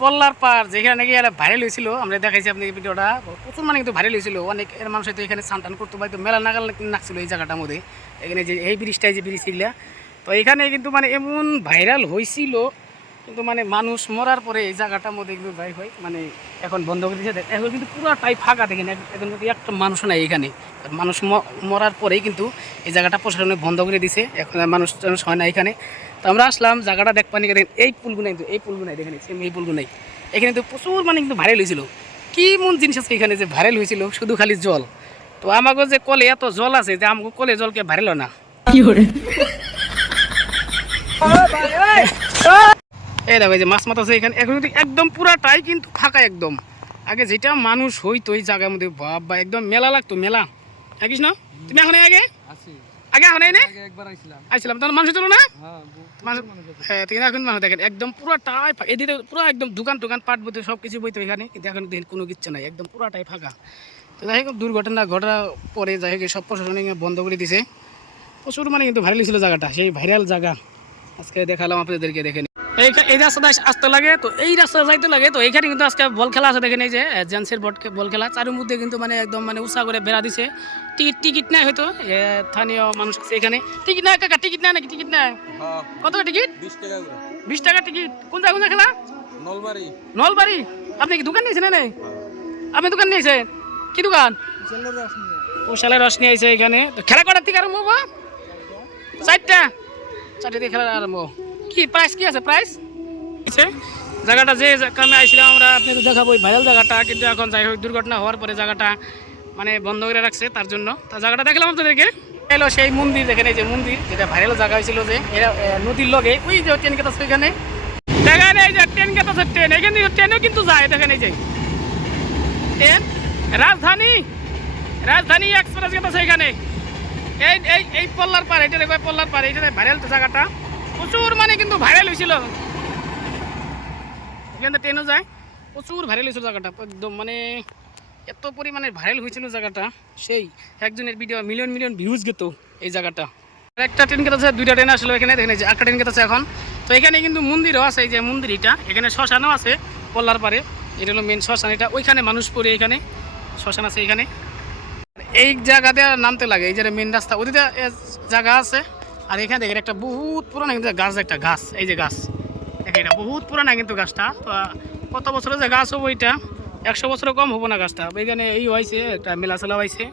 পল্লার পার যেখানে গিয়ে ভাইরাল হয়েছিল, আমরা দেখাইছি আপনাকে ভিডিওটা, প্রচুর মানে কিন্তু ভাইরাল হয়েছিল। অনেক এর মানুষ হয়তো এখানে স্নান টান করতে পারতো, মেলা নাগাল নাকছিল এই জায়গাটার মধ্যে। এখানে যে এই ব্রিজটাই যে ব্রিজ এগুলা, তো এখানে কিন্তু মানে এমন ভাইরাল হয়েছিল, কিন্তু মানে মানুষ মরার পরে এই জায়গাটার মধ্যে কিন্তু ভাই হয় মানে এখন বন্ধ করে দিয়েছে। এখন কিন্তু পুরোটাই ফাঁকা, দেখেন এদের মধ্যে একটা মানুষ নাই এখানে। মানুষ মরার পরেই কিন্তু এই জায়গাটা প্রশাসনে বন্ধ করে দিছে, এখন মানুষ টানুষ হয় না এখানে। তো আমরা আসলাম জায়গাটা দেখবানি, দেখেন এই পুলগুনাই, কিন্তু এই পুলগুনাই দেখেন, এই পুলগুনাই এখানে তো প্রচুর মানে কিন্তু ভাইরাল হয়েছিল। কি মন জিনিস আছে এখানে যে ভাইরাল হয়েছিল, শুধু খালি জল। তো আমাকে যে কলে এত জল আছে যে আমাকে কলে জলকে ভাইরাল না। এই দেখো এই যে মাছ মাছ আছে এখানে, এখন কিন্তু একদম পুরাটাই কিন্তু ফাঁকা একদম। আগে যেটা মানুষ হইতো এই জায়গার মধ্যে, বাবা একদম মেলা লাগতো, মেলা। দেখিস না তুমি এখন আগে আগে এখন আইছিলাম, তখন মানুষ ছিল না। হ্যাঁ এখন মানুষ দেখেন একদম পুরাটাই এদিকে পুরো একদম দোকান টোকান পাট বইতে সব কিছু বইতো এখানে, কিন্তু এখন দেখেন কোনো কিচ্ছু নাই, একদম পুরাটাই ফাঁকা। তো যাই হোক দুর্ঘটনা ঘটার পরে যাই হোক সব প্রশাসন বন্ধ করে দিছে। প্রচুর মানে কিন্তু ভাইরাল ছিল জায়গাটা, সেই ভাইরাল জায়গা আজকে দেখালাম আপনাদেরকে। দেখেন এই রাস্তাটা আসতে লাগে, তো এই রাস্তা যাইতে লাগে, তো এইখানে কিন্তু আজকে বল খেলা আছে। দেখেন এই যে জেন্টসের বল খেলা, চারুর মধ্যে কিন্তু মানে একদম মানে উৎসাহ করে বেড়া দিছে। টিকিট নেয় হয়তো স্থানীয় মানুষ আছে এখানে। টিকিট নেয় কাকা, টিকিট নেয় নাকি? টিকিট নেয় কত টিকিট? 20 টাকা টিকিট। কোন জায়গা খেলা? নলবাড়ি। আপনি কি দোকান নিয়েছেন? না আপনি দোকান নিয়েছেন? কি দোকান? ও শালের রস নিয়ে আইছে এখানে। তো খেলা করার থেকে আরম্ভ হবো 4টা দিয়ে খেলা আরম্ভ। কি প্রাইস কি আছে? প্রাইস জায়গাটা যে কামে আইছিলাম আমরা আপনাদের দেখাবো ভাইরাল জায়গাটা, কিন্তু এখন যাই হোক দুর্ঘটনা হওয়ার পরে জায়গাটা মানে বন্ধ করে রাখছে তার জন্য। তা জায়গাটা দেখলাম আপনাদেরকে। এলো সেই মন্দির, দেখেন এই যে মন্দির যেটা ভাইরাল জায়গা হয়েছিল, যে এরা নদীর লগে ওই যে ট্রেন গেট আছে এখানে, দেখেন এই যে ট্রেন গেট আছে, ট্রেন এখান থেকে ট্রেনও কিন্তু যায়। দেখেন এই যে ট্রেন রাজধানী এক্সপ্রেস গেট আছে এখানে। এই পল্লার পার, এটা দেখো পল্লার পার, এটা ভাইরাল জায়গাটা প্রচুর মানে কিন্তু ভাইরাল হয়েছিল। এখানে ট্রেনও যায়, প্রচুর ভাইরাল হয়েছিল জায়গাটা একদম, মানে এত পরিমাণে ভাইরাল হয়েছিল জায়গাটা। সেই একজনের ভিডিও মিলিয়ন ভিউজ গেত এই জায়গাটা। একটা ট্রেন গেট আছে, 2টা ট্রেন আসলে এখানে। দেখেন যে একটা ট্রেন গেট আছে এখন। তো এখানে কিন্তু মন্দিরও আছে, এই যে মন্দির এটা, এখানে শ্মশানও আছে পল্লার পারে। এটা হলো মেন শ্মশান, এটা ওইখানে মানুষ পড়ে, এখানে শ্মশান আছে এখানে। এই জায়গাতে নামতে লাগে, এই যে মেন রাস্তা ওদিকে জায়গা আছে। আর এখানে দেখেন একটা বহুত পুরানা কিন্তু গাছ, একটা গাছ, এই যে গাছ দেখেন, এটা বহুত পুরানা কিন্তু গাছটা। তো কত বছরের যে গাছ হবো এটা, 100 বছরও কম হবো না গাছটা। এখানে এই হয়েছে একটা মেলা চেলা হয়েছে।